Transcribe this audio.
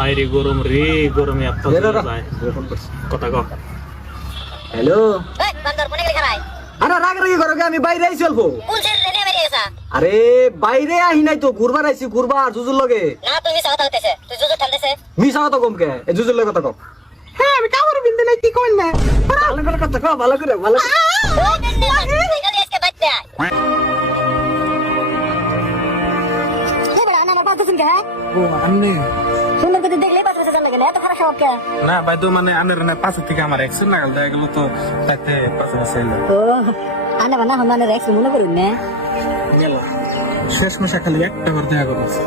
আরে গরম রে, গরমে এত যায়। কথা কও। হ্যালো এই বান্দর কোনে গেলি খারাই আরে রাগারাগি করো কে? আমি বাইরে আইছি অল্প। কোন ছেড়ে রেডি বেরিয়ে গেছা আরে বাইরে আহি নাই তো, ঘুরবার আইছি, ঘুরবার জুজুর লগে। না তুই মিছা কথা হইতেছে তুই জুজু ঠান্ডেছে মিশা কথা কম কে? এই জুজুর লগে কথা কম। হ্যাঁ আমি কামড় বিন্দু নাই, কি কইন না? ভালো করে কথা কও, ভালো করে, ভালো করে। ওই দেন তুই গেলি আজকে বাইতে আয় এই বড় না পাঁচ দিন কে ও আন্নে সুন্দর করে দেখলে পাঁচ বছর লাগে না এত খারাপ স্বভাব কে না ভাই তো মানে আনের না পাশে থেকে আমার অ্যাকশন না গেল এগুলো তো তাতে পাশে পাশে এলো ও আনে বানা হমানে রেক্স মনে করুন না শেষ মাসে খালি একটা করে দেখা করছে